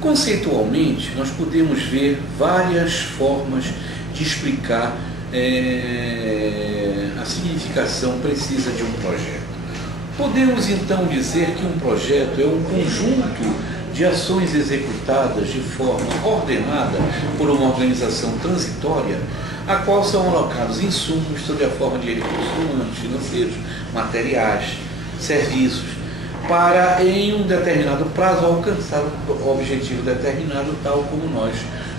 Conceitualmente, nós podemos ver várias formas de explicar a significação precisa de um projeto. Podemos então dizer que um projeto é um conjunto de ações executadas de forma ordenada por uma organização transitória, a qual são alocados insumos sob a forma de recursos humanos, financeiros, materiais, serviços, para, em um determinado prazo, alcançar o objetivo determinado, tal como nós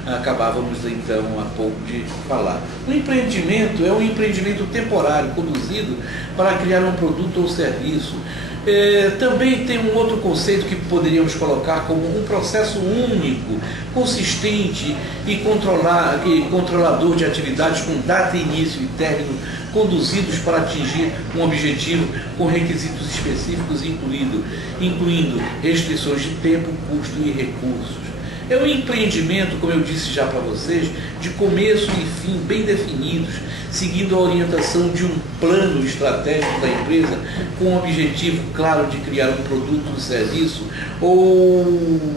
acabávamos então há pouco de falar. O empreendimento é um empreendimento temporário, conduzido para criar um produto ou serviço. Também tem um outro conceito que poderíamos colocar como um processo único, consistente e controlador de atividades com data, início e término, conduzidos para atingir um objetivo com requisitos específicos, incluindo restrições de tempo, custo e recursos. É um empreendimento, como eu disse já para vocês, de começo e fim bem definidos, seguindo a orientação de um plano estratégico da empresa, com o objetivo claro de criar um produto ou serviço, ou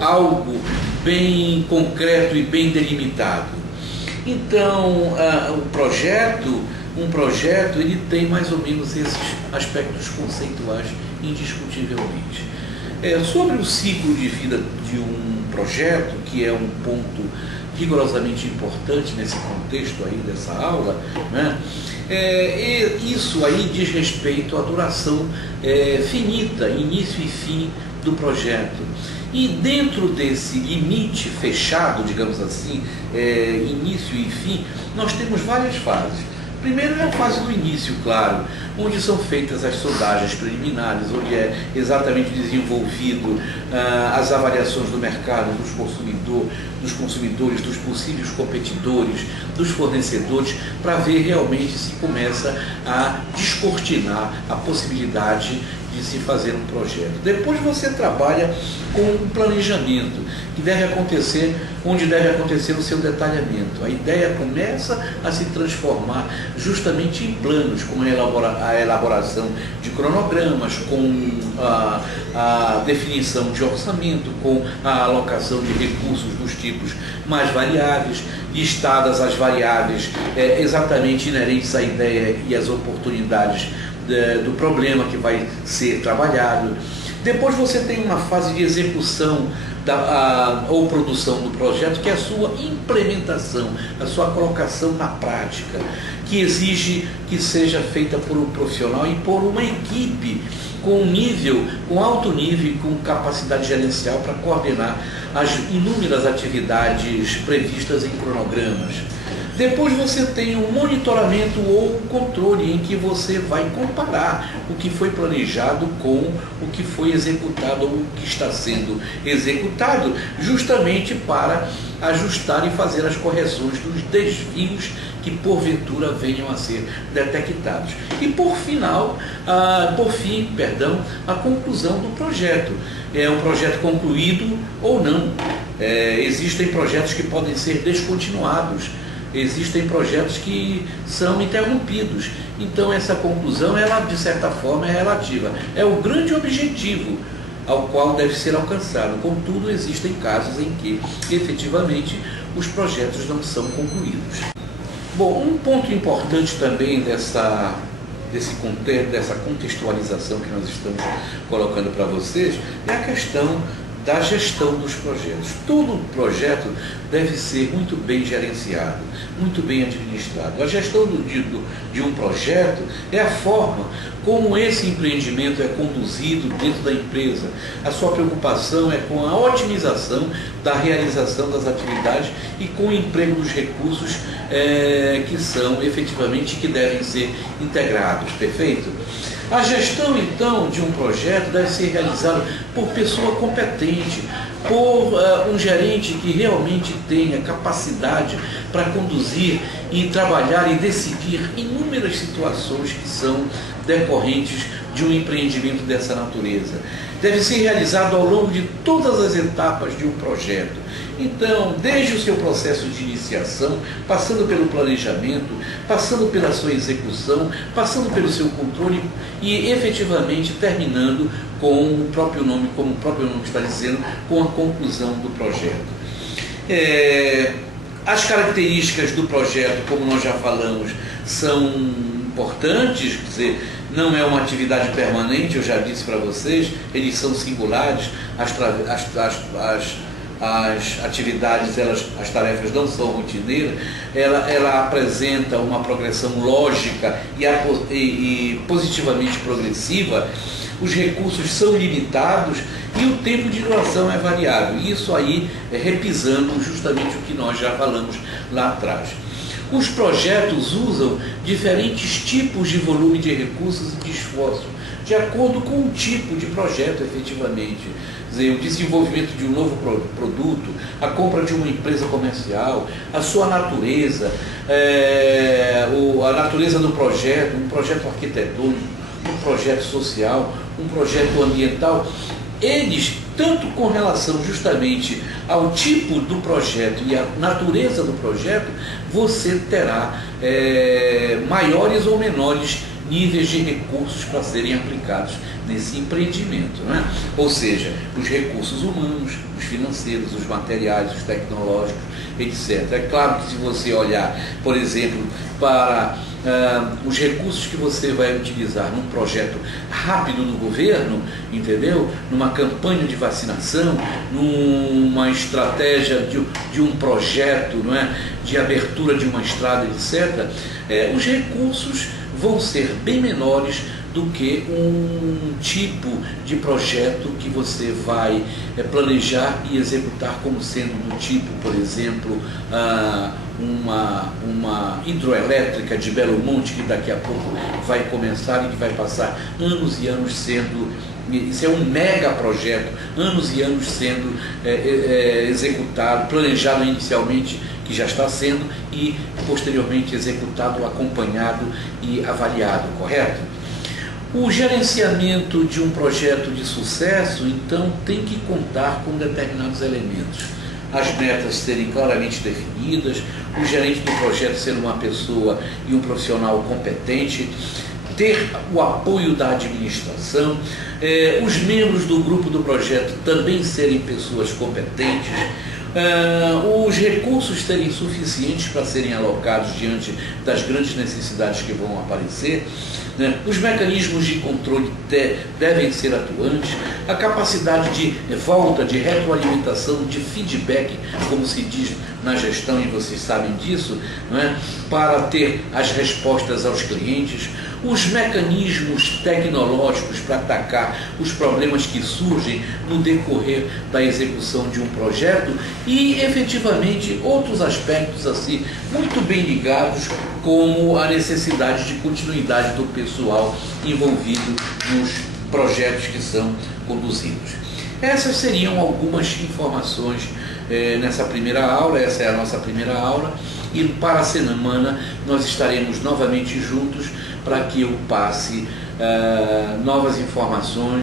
algo bem concreto e bem delimitado. Então, um projeto ele tem mais ou menos esses aspectos conceituais indiscutivelmente. Sobre o ciclo de vida de um projeto, que é um ponto rigorosamente importante nesse contexto aí dessa aula, né? Isso aí diz respeito à duração finita, início e fim do projeto. E dentro desse limite fechado, digamos assim, início e fim, nós temos várias fases. Primeiro é a fase do início, claro, onde são feitas as sondagens preliminares, onde é exatamente desenvolvido as avaliações do mercado, dos consumidores, dos possíveis competidores, dos fornecedores, para ver realmente se começa a descortinar a possibilidade de se fazer um projeto. Depois você trabalha com um planejamento, que deve acontecer onde deve acontecer o seu detalhamento. A ideia começa a se transformar justamente em planos, com a elaboração de cronogramas, com a definição de orçamento, com a alocação de recursos dos tipos mais variáveis, listadas as variáveis exatamente inerentes à ideia e às oportunidades do problema que vai ser trabalhado. Depois você tem uma fase de execução ou produção do projeto, que é a sua implementação, a sua colocação na prática, que exige que seja feita por um profissional e por uma equipe com alto nível e com capacidade gerencial para coordenar as inúmeras atividades previstas em cronogramas. Depois você tem o monitoramento ou o controle, em que você vai comparar o que foi planejado com o que foi executado ou o que está sendo executado, justamente para ajustar e fazer as correções dos desvios que porventura venham a ser detectados. E por fim, a conclusão do projeto. É um projeto concluído ou não. Existem projetos que podem ser descontinuados. Existem projetos que são interrompidos. Então essa conclusão, ela de certa forma é relativa. É o grande objetivo ao qual deve ser alcançado. Contudo, existem casos em que efetivamente os projetos não são concluídos. Bom, um ponto importante também dessa contextualização que nós estamos colocando para vocês é a questão da gestão dos projetos. Todo projeto deve ser muito bem gerenciado, muito bem administrado. A gestão de um projeto é a forma como esse empreendimento é conduzido dentro da empresa. A sua preocupação é com a otimização da realização das atividades e com o emprego dos recursos que são efetivamente que devem ser integrados. Perfeito? A gestão, então, de um projeto deve ser realizada por pessoa competente, por um gerente que realmente tenha capacidade para conduzir e trabalhar e decidir inúmeras situações que são decorrentes de um empreendimento dessa natureza? Deve ser realizado ao longo de todas as etapas de um projeto. Então, desde o seu processo de iniciação, passando pelo planejamento, passando pela sua execução, passando pelo seu controle e efetivamente terminando com o próprio nome, como o próprio nome está dizendo, com a conclusão do projeto. As características do projeto, como nós já falamos, são importantes, quer dizer, não é uma atividade permanente, eu já disse para vocês, eles são singulares, as atividades, as tarefas não são rotineiras, ela apresenta uma progressão lógica e positivamente progressiva, os recursos são limitados e o tempo de duração é variável. Isso aí é repisando justamente o que nós já falamos lá atrás. Os projetos usam diferentes tipos de volume de recursos e de esforço, de acordo com o tipo de projeto efetivamente. Quer dizer, o desenvolvimento de um novo produto, a compra de uma empresa comercial, a sua natureza, a natureza do projeto, um projeto arquitetônico, um projeto social, um projeto ambiental, eles, tanto com relação justamente ao tipo do projeto e à natureza do projeto, você terá maiores ou menores níveis de recursos para serem aplicados nesse empreendimento, né? Ou seja, os recursos humanos, os financeiros, os materiais, os tecnológicos, etc. É claro que se você olhar, por exemplo, para os recursos que você vai utilizar num projeto rápido do governo, entendeu? Numa campanha de vacinação, numa estratégia de um projeto, não é? De abertura de uma estrada, etc., os recursos vão ser bem menores do que um tipo de projeto que você vai planejar e executar como sendo do tipo, por exemplo, uma hidroelétrica de Belo Monte, que daqui a pouco vai começar e que vai passar anos e anos sendo... Isso é um mega projeto, anos e anos sendo executado, planejado inicialmente, que já está sendo, e posteriormente executado, acompanhado e avaliado, correto? O gerenciamento de um projeto de sucesso, então, tem que contar com determinados elementos. As metas serem claramente definidas, o gerente do projeto ser uma pessoa e um profissional competente, ter o apoio da administração, os membros do grupo do projeto também serem pessoas competentes, os recursos serem suficientes para serem alocados diante das grandes necessidades que vão aparecer, né? Os mecanismos de controle devem ser atuantes, a capacidade de volta, de retroalimentação, de feedback, como se diz na gestão, e vocês sabem disso, não é? Para ter as respostas aos clientes, os mecanismos tecnológicos para atacar os problemas que surgem no decorrer da execução de um projeto e, efetivamente, outros aspectos assim muito bem ligados, como a necessidade de continuidade do pessoal envolvido nos projetos que são conduzidos. Essas seriam algumas informações nessa primeira aula. Essa é a nossa primeira aula, e para a semana nós estaremos novamente juntos para que eu passe novas informações